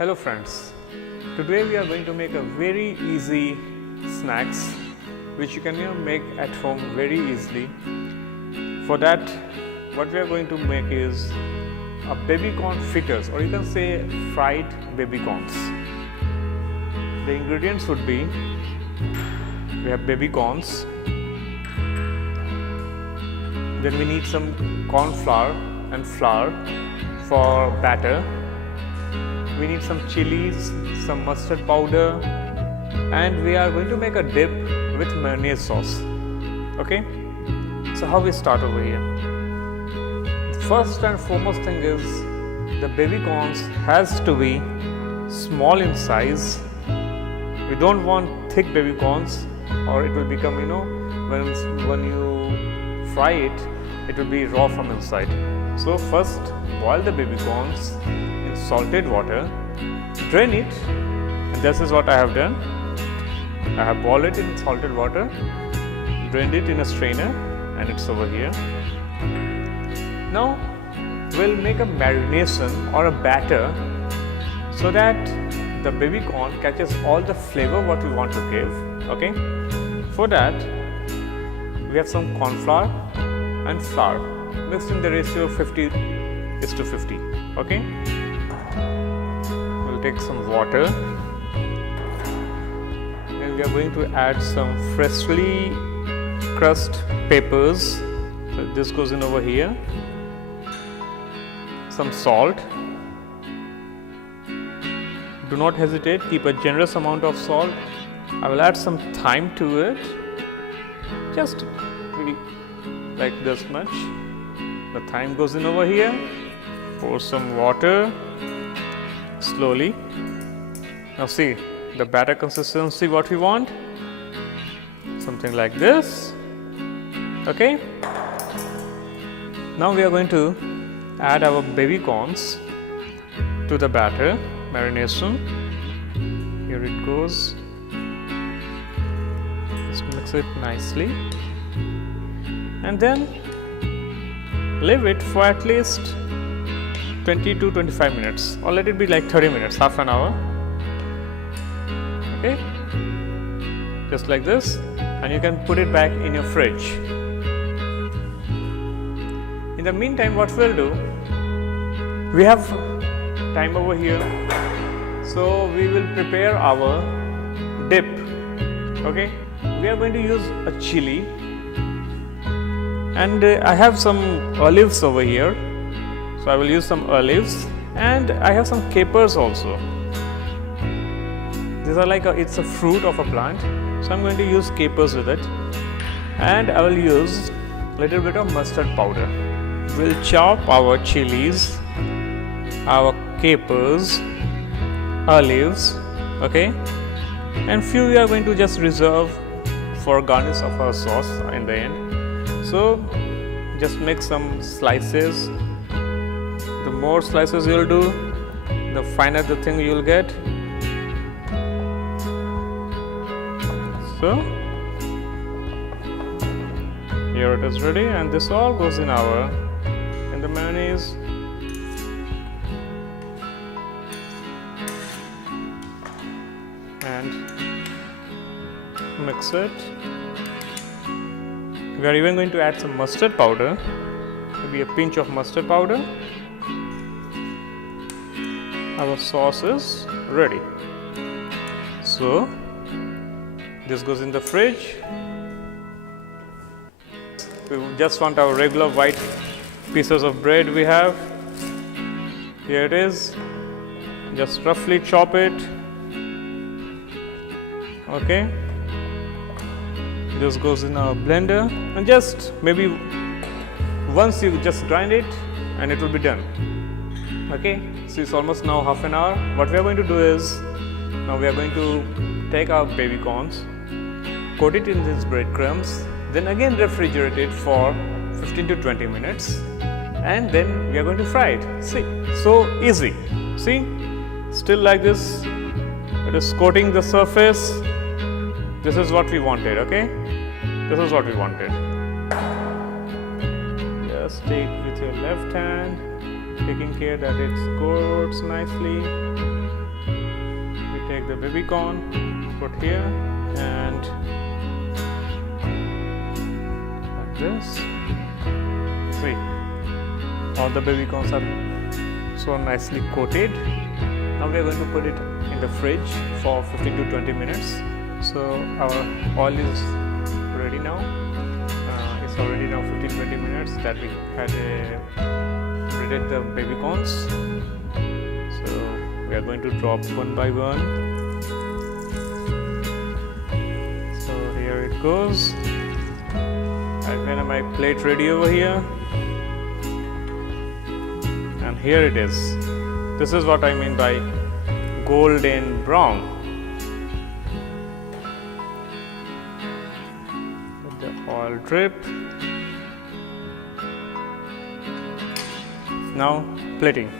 Hello friends, today we are going to make a very easy snacks which you can make at home very easily. For that, what we are going to make is a baby corn fritters, or you can say fried baby corns. The ingredients would be, we have baby corns, then we need some corn flour and flour for batter. We need some chilies, some mustard powder, and we are going to make a dip with mayonnaise sauce. Okay, so how we start over here? The first and foremost thing is the baby corns has to be small in size. We don't want thick baby corns, or it will become, when you fry it, it will be raw from inside. So first boil the baby corns in salted water, drain it, and this is what I have done. I have boiled it in salted water, drained it in a strainer, and it's over here. Now we'll make a marination or a batter so that the baby corn catches all the flavor what we want to give. Okay, for that we have some corn flour and flour mixed in the ratio of 50:50. Okay, we'll take some water and we are going to add some freshly crushed peppers. So this goes in over here. Some salt. Do not hesitate, keep a generous amount of salt. I will add some thyme to it, just maybe like this much. The thyme goes in over here. Pour some water slowly. Now see the batter consistency what we want, something like this. Okay, now we are going to add our baby corns to the batter marination. Here it goes. Just mix it nicely and then leave it for at least 20 to 25 minutes, or let it be like 30 minutes, half an hour. Okay, just like this, and you can put it back in your fridge. In the meantime, what we'll do, we have time over here, so we will prepare our dip. Okay, we are going to use a chili, and I have some olives over here, so I will use some olives, and I have some capers also. These are like it's a fruit of a plant, so I'm going to use capers with it, and I will use a little bit of mustard powder. We'll chop our chilies, our capers, olives, okay, and few we are going to just reserve for garnish of our sauce in the end. So just make some slices. The more slices you'll do, the finer the thing you'll get. So here it is ready, and this all goes in the mayonnaise. And mix it. We are even going to add some mustard powder, maybe a pinch of mustard powder. Our sauce is ready. So this goes in the fridge. We just want our regular white pieces of bread we have. Here it is. Just roughly chop it. Okay. This goes in our blender, and just maybe once you just grind it and it will be done. Okay, so it's almost now half an hour. What we are going to do is, now we are going to take our baby corns, coat it in these breadcrumbs, then again refrigerate it for 15 to 20 minutes, and then we are going to fry it. See, so easy. See, still like this, it is coating the surface. This is what we wanted. Okay, this is what we wanted. Just take with your left hand, taking care that it coats nicely. take the baby corn, put here, and like this. Wait, all the baby corns are so nicely coated. Now we are going to put it in the fridge for 15 to 20 minutes. So our oil is ready now. It's already now 15-20 minutes that we had breaded the baby corns. So we are going to drop one by one. So here it goes. I've got my plate ready over here, and here it is. This is what I mean by golden brown. Let the oil drip. Now plating.